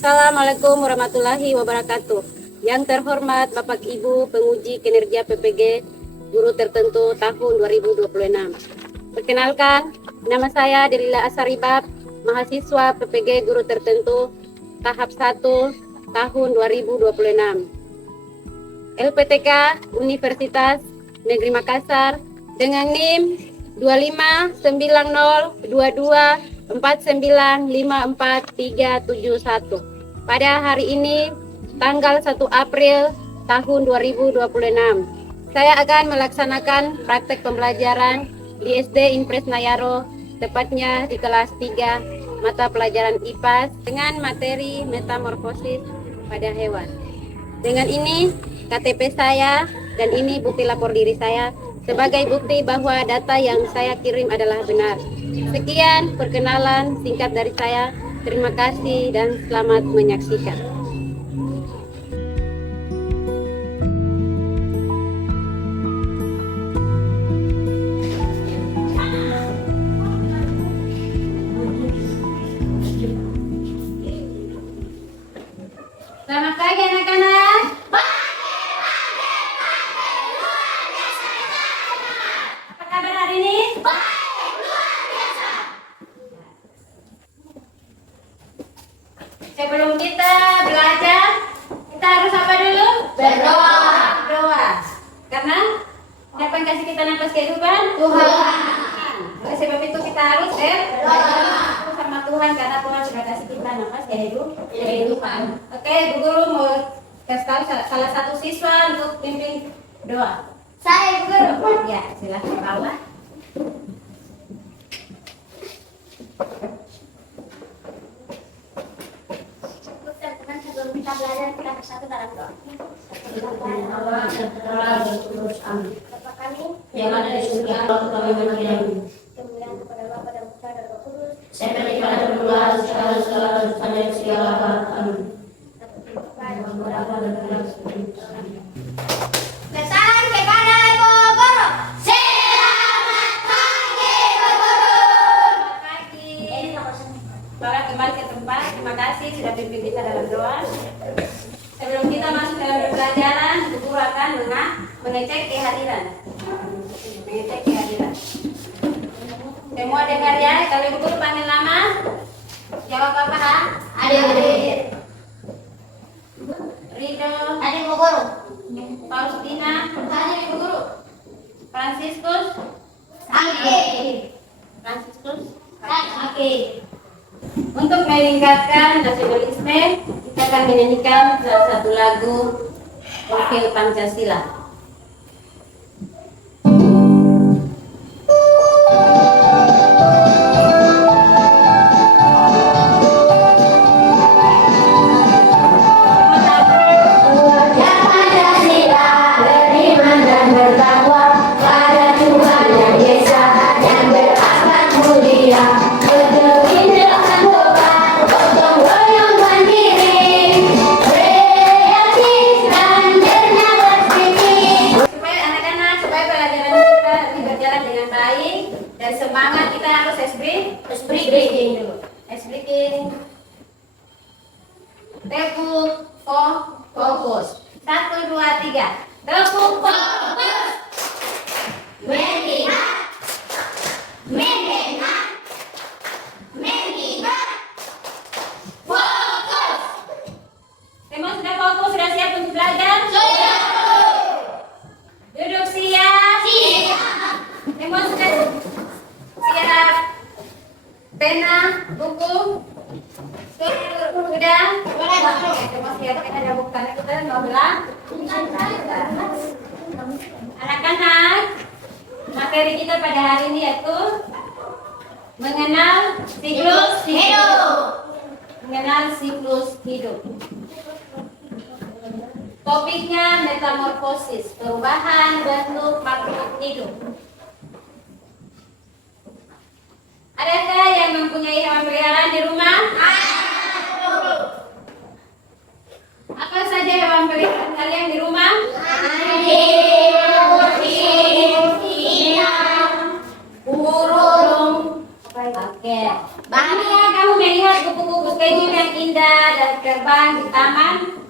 Assalamualaikum warahmatullahi wabarakatuh. Yang terhormat Bapak Ibu penguji kinerja PPG guru tertentu tahun 2026. Perkenalkan, nama saya Delila Asaribab, mahasiswa PPG guru tertentu tahap 1 tahun 2026. LPTK Universitas Negeri Makassar dengan NIM 259022495431. Pada hari ini, tanggal 1 April tahun 2026, saya akan melaksanakan praktek pembelajaran di SD Impres Nayaro, tepatnya di kelas 3 mata pelajaran IPAS dengan materi metamorfosis pada hewan. Dengan ini, KTP saya dan ini bukti lapor diri saya sebagai bukti bahwa data yang saya kirim adalah benar. Sekian perkenalan singkat dari saya. Terima kasih dan selamat menyaksikan. Selamat pagi anak-anak. Apa kabar hari ini? Sebelum kita belajar, kita harus apa dulu? Berdoa. Berdoa. Karena siapa yang kasih kita nafas kehidupan? Tuhan. Oleh sebab itu kita harus berdoa sama Tuhan karena Tuhan sudah kasih kita nafas kehidupan. Oke, Bu Guru mau kasih tahu salah satu siswa untuk pimpin doa. Saya, Bu Guru. Ya, silakan bawa. Kita belajar, kita bersatu dalam doa. Bapa kami yang ada di surga, kami menyembahmu. kemuliaan kepada Bapa dan Putra dan Roh Kudus. Seperti pada permulaan, sekarang, dan segala abad. Amin. Besaran kepada Ibu Guru. Selamat pagi, Ibu Guru. Selamat pagi. Ini nomor Bapak kembali ke tempat. Terima kasih sudah pimpin kita dalam doa. Sebelum kita masuk dalam pembelajaran, Bu Guru akan mengecek kehadiran. Mengecek kehadiran. Semua dengar ya, kalau Ibu Guru panggil nama, jawab apa? Ha? Adik. Rido, Adik Ibu Guru. Faustina, Adik Ibu Guru. Franciscus, Franciscus. Oke. Untuk meningkatkan nasionalisme, kita akan menyanyikan salah satu lagu Wakil Pancasila. Dan semangat kita harus breaking dulu. Breaking. Tekuk, fokus. 1, 2, 3. Tekuk, fokus. Mengingat. Fokus. Semua sudah fokus, sudah siap untuk belajar? Duduk siap. Semua sudah siap. Pena, buku. Sudah. Semua siap, kita ada buku karena kita mau bilang. Anak-anak, materi kita pada hari ini yaitu mengenal siklus hidup. Mengenal siklus hidup. Topiknya metamorfosis, perubahan bentuk makhluk hidup. Adakah yang mempunyai hewan peliharaan di rumah? Apa saja hewan peliharaan kalian di rumah? Burung, Oke. Bahagia kamu melihat kupu-kupu keju yang indah dan terbang di taman?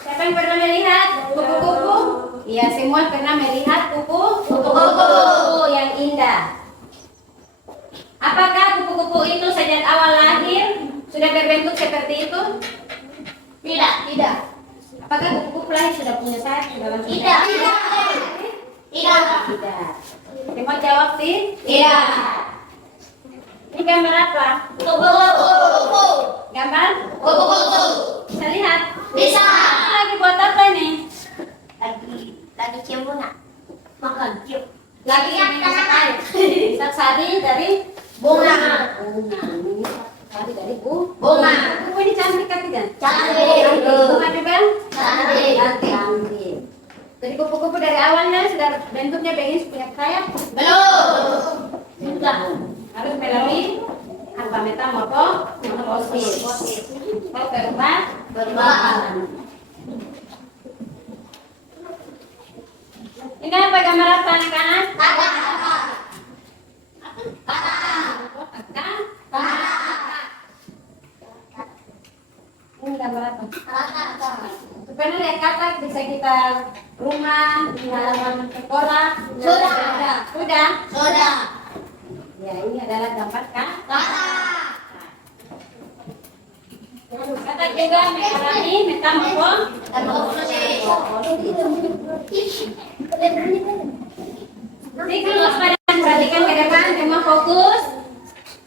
Siapa yang pernah melihat kupu-kupu? Iya, semua pernah melihat kupu-kupu yang indah. Apakah kupu-kupu itu sejak awal lahir sudah berbentuk seperti itu? Tidak. Tidak. Apakah kupu-kupu lahir sudah punya sayap di dalam tubuh? Tidak. Tidak. Tidak. Semua jawab sih? Tidak. Ini gambar apa? Kupu-kupu. Gambar? Kupu-kupu. Bisa lihat? Bisa. Lagi buat apa nih? Lagi cium bunga. Makan cium. Lagi minum air. Bisa sari dari Bunga. bunga. Sari dari Bunga. Kupu ini cantik kan tidak? Cantik. Bunga juga? Cantik. Cantik. Jadi kupu-kupu dari awalnya sudah bentuknya begini punya sayap. Belum. Sudah. Harus melalui apa metamorfosis. Berubah. Ini apa gambar apa anak-anak? Kakak. Kan? Ini gambar apa? Sebenarnya lihat katak bisa kita rumah, di halaman sekolah. Sudah. Sudah. Sudah. Ya, ini adalah gambar kan? Katak juga mengalami metamorfosis. Siklus pada perhatikan ke depan, semua fokus.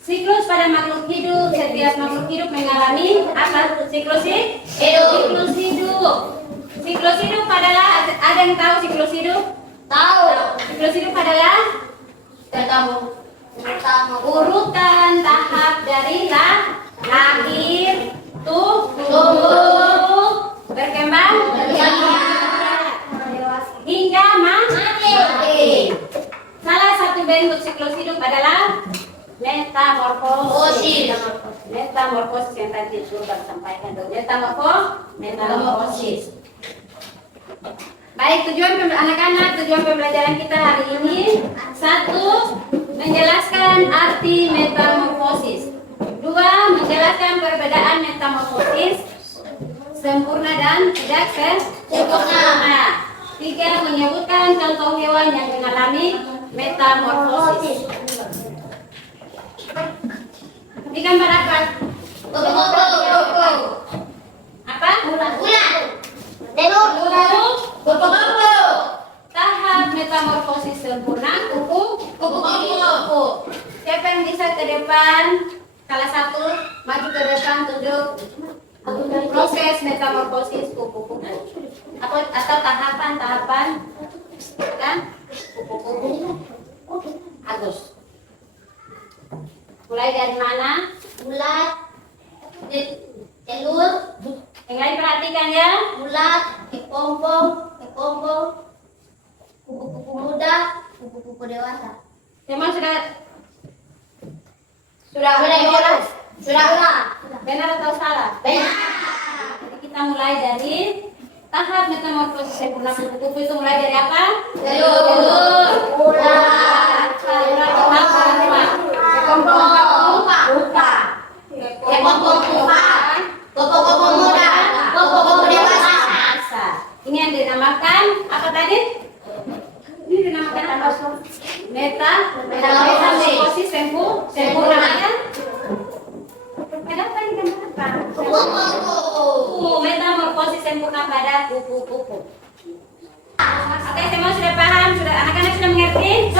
Siklus pada makhluk hidup, setiap makhluk hidup mengalami apa? Siklus hidup. Siklus hidup. Siklus hidup adalah, ada yang tahu siklus hidup? Tahu. Siklus hidup adalah urutan tahap dari lahir, tumbuh, berkembang, hingga mati. Salah satu bentuk siklus hidup adalah metamorfosis. Metamorfosis yang tadi sudah sampaikan. Metamorfosis. Baik, anak-anak, tujuan pembelajaran kita hari ini, satu, menjelaskan arti metamorfosis. Dua, menjelaskan perbedaan metamorfosis sempurna dan tidak sempurna. Tiga, menyebutkan contoh hewan yang mengalami metamorfosis. Ini gambar apa? Kupu-kupu. Apa? Ular. Kupu-kupu. Tahap metamorfosis sempurna kupu-kupu. Siapa yang bisa ke depan? Salah satu maju ke depan tunjuk proses metamorfosis kupu-kupu. Atau tahapan-tahapan kan kupu-kupu. Agus. Mulai dari mana? Bulat. Telur. Yang lain perhatikan ya. Bulat. Kepompong. Kupu-kupu muda. Kupu-kupu dewasa. Memang sudah Sudah. benar atau salah? Benar. Jadi kita mulai dari tahap metamorfosis sempurna kupu-kupu itu mulai dari apa? Telur. Ular. Tahap kedua. Kepompong pupa. Kupu-kupu muda. Kupu-kupu dewasa. Ini yang dinamakan apa tadi? Ini dinamakan apa? Metamorfosis sempurna kan? Kenapa ini gambar apa? Metamorfosis sempurna pada kupu-kupu. Oke, semua sudah paham? Anak-anak sudah mengerti?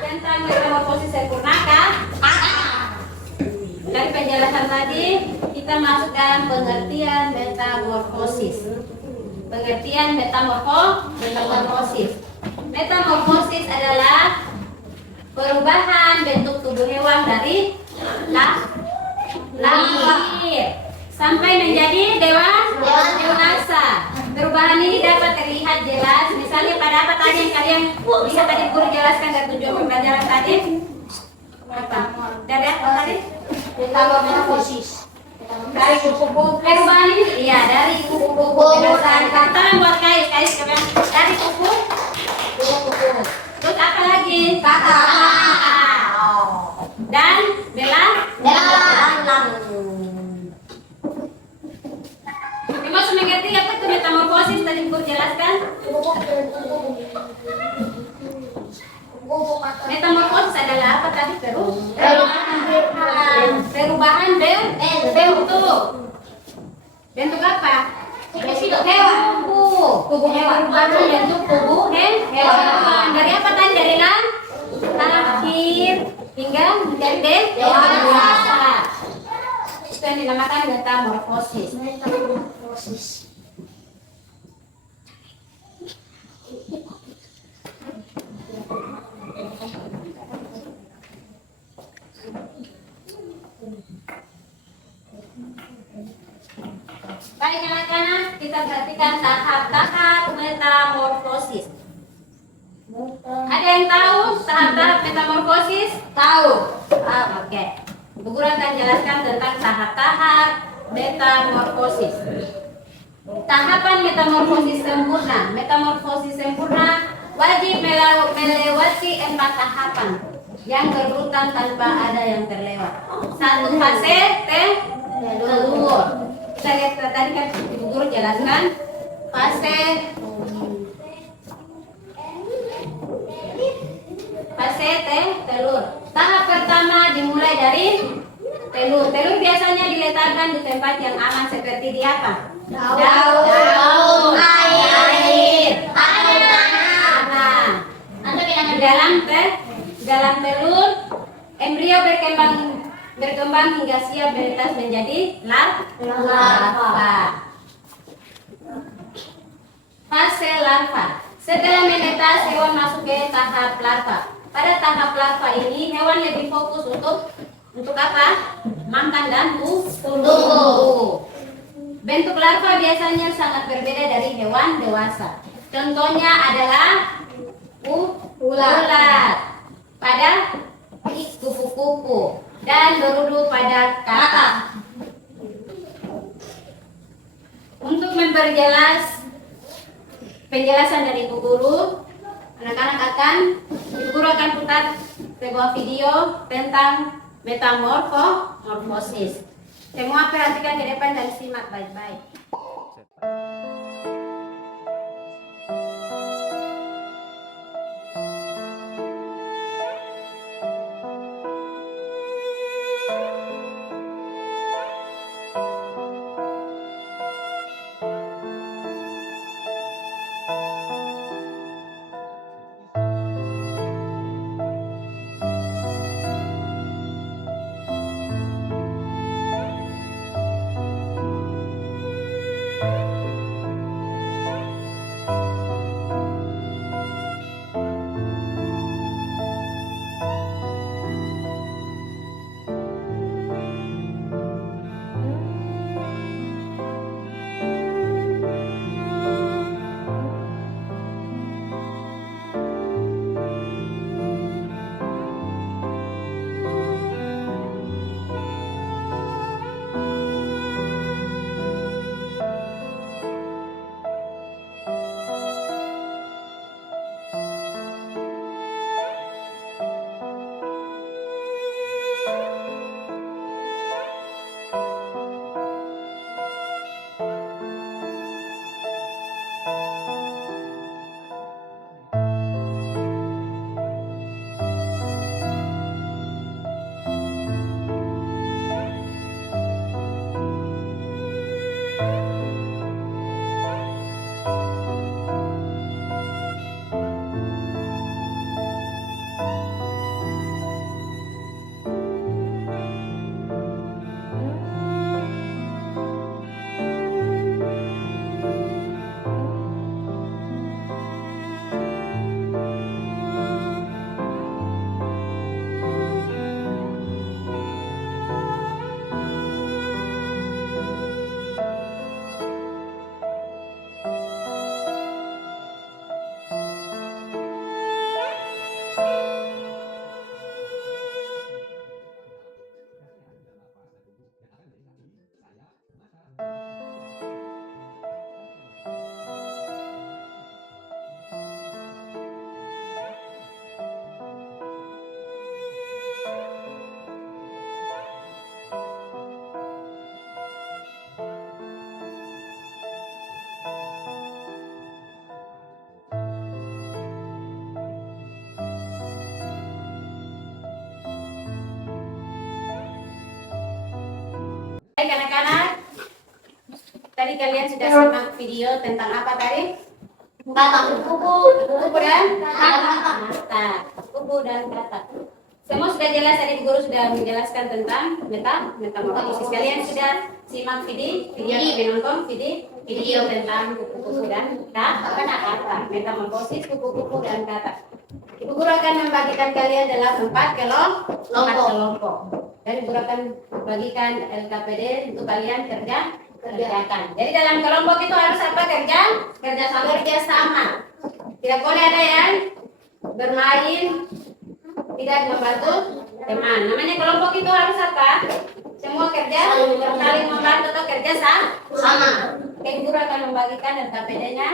Tentang metamorfosis sempurna kan? Dari penjelasan tadi, kita masuk dalam pengertian metamorfosis. Metamorfosis. Metamorfosis adalah perubahan bentuk tubuh hewan dari lahir sampai menjadi dewasa. Perubahan ini dapat terlihat jelas. Misalnya pada apa tadi yang kalian bisa tadi guru jelaskan dari tujuan pembelajaran tadi? Apa? Dari apa tadi? Metamorfosis. Dari kupu-kupu. Perubahan ini? Iya, dari kupu-kupu. Tangan buat kais kalian. Dari kupu-kupu. Terus apa lagi? Kakak. jelaskan? Metamorfosis adalah apa tadi? Perubahan bentuk. Bentuk apa? Hewan. Tubuh hewan. Perubahan bentuk tubuh hewan. Dari apa tadi? Dari lahir hingga menjadi dewasa. Itu yang dinamakan metamorfosis. Baik anak-anak, kita perhatikan tahap-tahap metamorfosis. Ada yang tahu tahap-tahap metamorfosis? Tahu. Oke. Bu Guru akan jelaskan tentang tahap-tahap metamorfosis. Tahapan metamorfosis sempurna. Metamorfosis sempurna wajib melewati 4 tahapan yang berurutan tanpa ada yang terlewat. 1 fase telur. Kita lihat tadi kan Ibu Guru jelaskan fase telur. Tahap pertama dimulai dari telur. Telur biasanya diletakkan di tempat yang aman seperti di apa? Daun, air, tanah. Di dalam telur embrio berkembang hingga siap menetas menjadi larva. Fase larva. Setelah menetas, hewan masuk ke tahap larva. Pada tahap larva ini, hewan lebih fokus untuk apa? Makan dan tumbuh. Bentuk larva biasanya sangat berbeda dari hewan dewasa. Contohnya adalah ulat pada kupu-kupu dan berudu pada kakak. Untuk memperjelas penjelasan dari Ibu Guru, Ibu Guru akan putar sebuah video tentang metamorfosis. Semua perhatikan ke depan dan simak baik-baik. Baik anak-anak, tadi kalian sudah simak video tentang apa tadi? Kupu dan kata. Kupu dan kata. Semua sudah jelas, tadi guru sudah menjelaskan tentang metamorfosis. Kalian sudah simak menonton video tentang kupu-kupu dan kata. Metamorfosis kupu-kupu dan kata. Ibu guru akan membagikan kalian dalam 4 kelompok. Dan guru akan bagikan LKPD untuk kalian kerjakan. Jadi dalam kelompok itu harus apa kerja sama. Tidak boleh ada yang bermain tidak membantu teman. Namanya kelompok itu harus apa? Semua saling membantu atau kerja sama. Oke, guru akan membagikan LKPD-nya.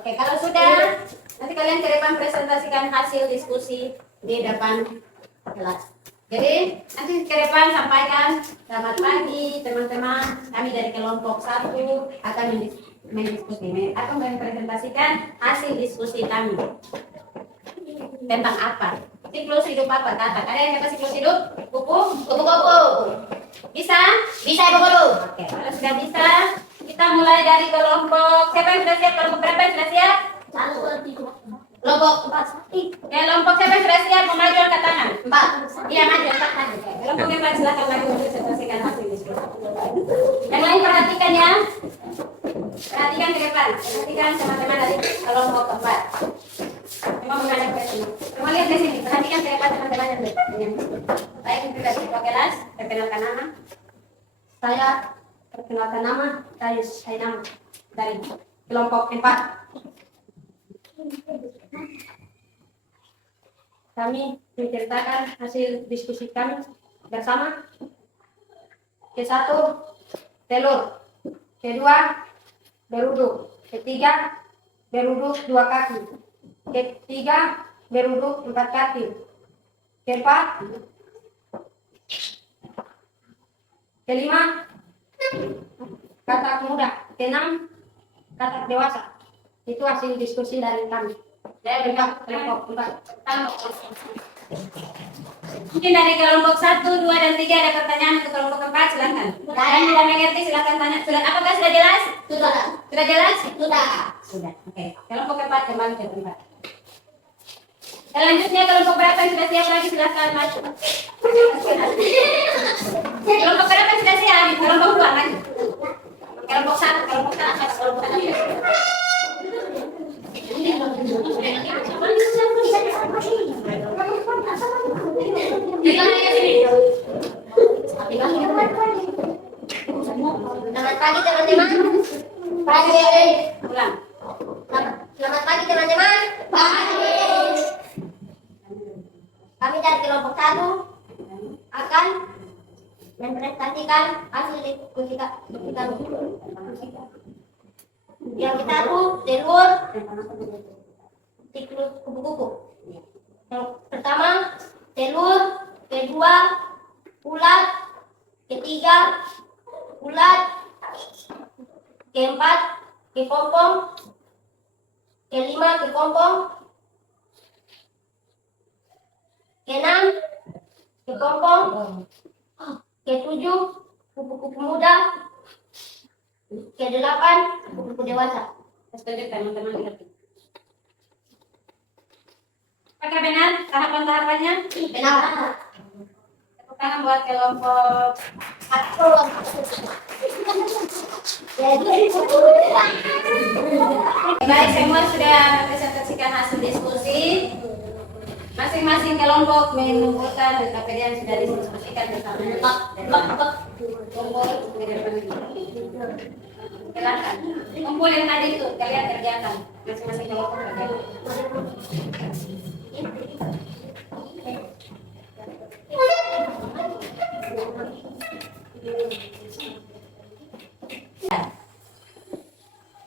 Oke, kalau sudah, nanti kalian ke depan presentasikan hasil diskusi di depan kelas. Jadi, nanti ke depan sampaikan, selamat pagi teman-teman, kami dari kelompok 1 akan mempresentasikan hasil diskusi kami. Tentang apa? Siklus hidup apa? Kata. Ada yang kata siklus hidup? Kupu-kupu. Bisa? Bisa Ibu Guru. Oke, kalau sudah bisa, kita mulai dari kelompok. Siapa yang sudah siap? Kelompok berapa yang sudah siap? Kelompok Ya, kelompok siapa yang sudah siap? Mau maju angkat tangan. 4. Iya, maju angkat tangan. Kelompok yang lain silakan maju presentasikan hasil diskusi. Yang lain perhatikan ya. Perhatikan ke depan. Perhatikan teman-teman dari kelompok 4. Cuma menghadap ke sini. Cuma lihat ke sini. Perhatikan ke depan teman-teman yang lain. Baik, kita ketua kelas. Perkenalkan nama. Saya perkenalkan nama. Saya nama dari kelompok 4. Kami menceritakan hasil diskusi kami bersama. Ke-1, telur. Kedua, beruduk. Ketiga, beruduk 2 kaki. Ketiga, beruduk 4 kaki. Keempat, kelima, katak muda. Keenam, katak dewasa. Itu hasil diskusi dari kami. Dari kelompok 4. Mungkin dari kelompok 1, 2, dan 3 ada pertanyaan untuk kelompok 4, silakan. Yang tidak mengerti silakan tanya. Apakah sudah jelas? Sudah. Sudah jelas? Sudah. Sudah. Oke. Kelompok 4 kembali ke tempat. Selanjutnya kelompok berapa yang sudah siap lagi silakan maju. Kelompok berapa yang sudah siap? Kelompok 2 maju. Kelompok 1, kelompok 1, kelompok 1. Selamat pagi teman-teman. Pagi. Ulang. Selamat pagi teman-teman. Pagi. Kami dari kelompok 1 akan mempresentasikan hasil diskusi kami. Yang kita telur, siklus kupu-kupu. Yang pertama telur, kedua ulat, ketiga ulat, keempat kepompong, kelima kepompong, keenam kepompong, ketujuh kupu-kupu muda, ke-8 kupu-kupu dewasa. Setuju teman-teman mengerti. Apakah benar tahapan-tahapannya? Benar. Tepuk tangan buat kelompok. Baik, semua sudah mempresentasikan hasil diskusi. Masing-masing kelompok mengumpulkan DKPD yang sudah diskusikan bersama. Silakan. Kumpul yang tadi itu, kalian kerjakan. Masing-masing kelompok kerjakan.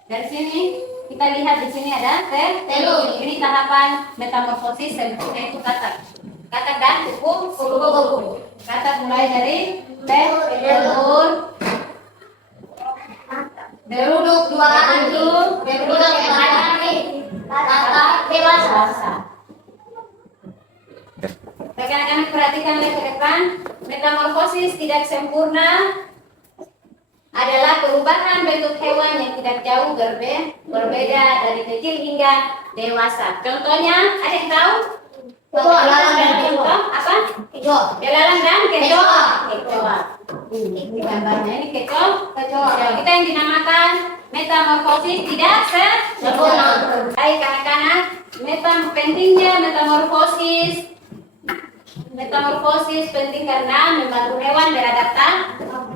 Dari sini kita lihat di sini ada telur. Ini tahapan metamorfosis yaitu katak. Katak dan kupu-kupu. Katak mulai dari telur, beruduk 2 kaki, Beruduk 4 kaki, katak dewasa. Rekan-rekan perhatikan ke depan, metamorfosis tidak sempurna adalah perubahan bentuk hewan yang tidak jauh berbeda dari kecil hingga dewasa. Contohnya, ada yang tahu? Belalang dan Contoh apa? kecoa. Belalang dan kecoa. Kecoa. Ini gambarnya, ini kecoa. Kita yang dinamakan metamorfosis tidak sempurna. Baik anak-anak, pentingnya metamorfosis penting karena membantu hewan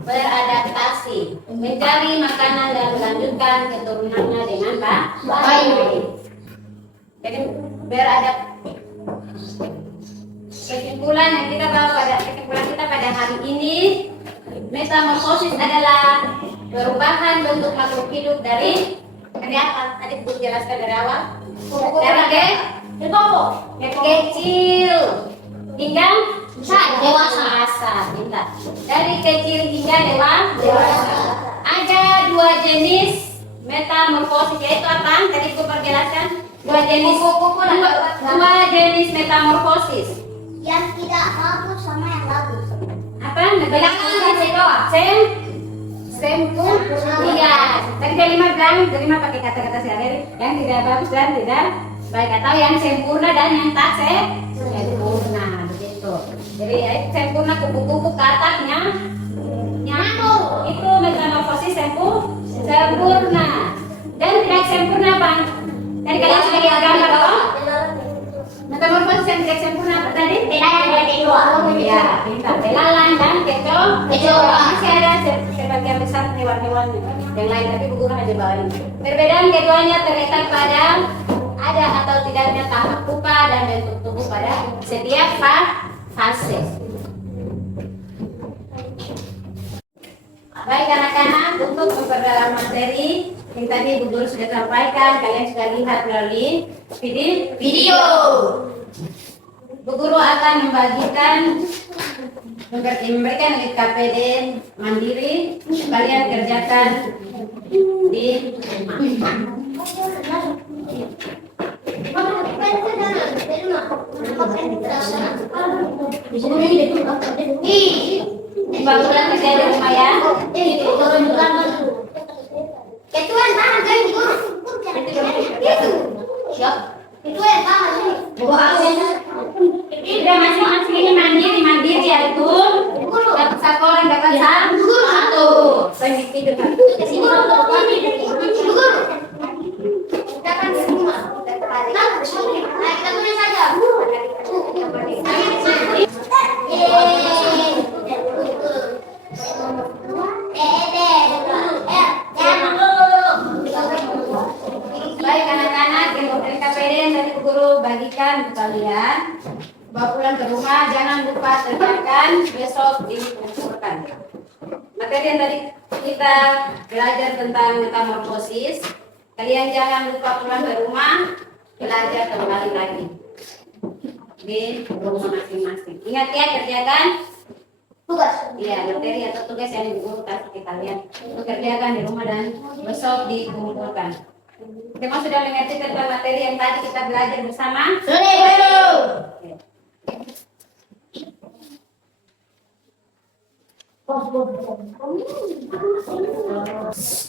beradaptasi, mencari makanan dan melanjutkan keturunannya dengan baik. Jadi kesimpulan kita pada hari ini, metamorfosis adalah perubahan bentuk makhluk hidup dari Dari apa? Tadi Bu jelaskan dari awal. Dari kecil hingga dewasa. Pintar. Dari kecil hingga dewasa. Ada dua jenis metamorfosis, yaitu apa? Tadi Bu perjelaskan dua jenis metamorfosis. Yang tidak bagus sama yang bagus. Apa? Iya. Tadi Delima bilang, Delima pakai kata-kata sehari yang tidak bagus dan tidak baik, atau yang sempurna dan yang tak sempurna, begitu. Jadi sempurna kupu-kupu katanya nyamuk itu metamorfosis sempurna dan tidak sempurna, Bang. Tadi kalian sudah lihat gambar apa? Metamorfosis yang tidak sempurna apa tadi? Ya, pintar. Belalang dan kecoa. Masih ada sebagian besar hewan-hewan yang lain, tapi Bu Guru hanya bawain. Perbedaan keduanya terletak pada ada atau tidaknya tahap pupa dan bentuk tubuh pada setiap fase. Baik anak-anak, untuk memperdalam materi yang tadi Bu Guru sudah sampaikan, kalian sudah lihat melalui video. Bu Guru akan memberikan KPD mandiri, kalian kerjakan di bangunan kerja di rumah ya. Itu yang tahan kan guru. Itu. Siap. Itu yang tahan. Udah masing-masing ini mandiri ya itu. Dapat sekolah dapat satu. Saya tidur kan. Kesini guru. Kita kan semua. Nah, kita tulis saja. Baik anak-anak, yang KPD yang tadi Bu Guru bagikan ke kalian, bawa pulang ke rumah, jangan lupa kerjakan, besok dikumpulkan. Materi yang tadi kita belajar tentang metamorfosis, kalian jangan lupa pulang ke rumah, belajar kembali lagi di rumah masing-masing. Ingat ya, kerjakan Tugas. iya materi atau tugas yang Bu Guru kasih ke kalian, kerjakan di rumah dan besok dikumpulkan. Semua sudah mengerti tentang materi yang tadi kita belajar bersama? Sudah guru.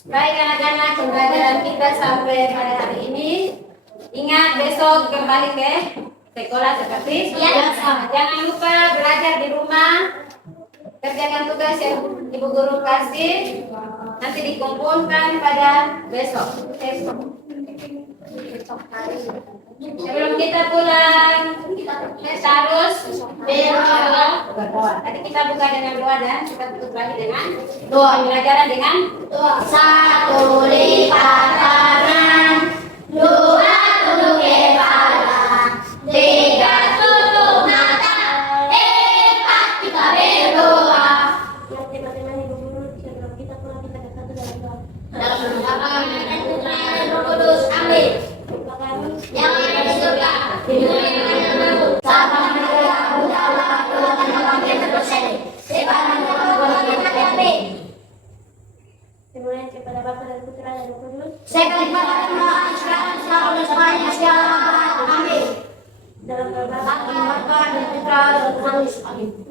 Baik anak-anak, pembelajaran kita sampai pada hari ini. Ingat besok kembali ke sekolah seperti biasa. Jangan lupa belajar di rumah. Kerjakan tugas yang Ibu Guru kasih. Nanti dikumpulkan pada besok. Sebelum kita pulang, kita harus berdoa. Tadi kita buka dengan doa dan kita tutup lagi dengan doa. Pembelajaran dengan doa. Satu lipat tangan, dua tunduk kepala, tiga tutup mata, empat kita berdoa. Dalam nama Roh Kudus, amin. Yang ada di surga, di dunia yang baru, sama Maria, udahlah, doakan nama kita terpercaya. Sekarang doakan kita amin. Kemudian kepada Bapa dan Putra dan Roh Kudus. Sekali pada doa sekarang selalu semuanya siap. Amin. Dalam nama Bapa dan Putra dan Roh Kudus. Amin.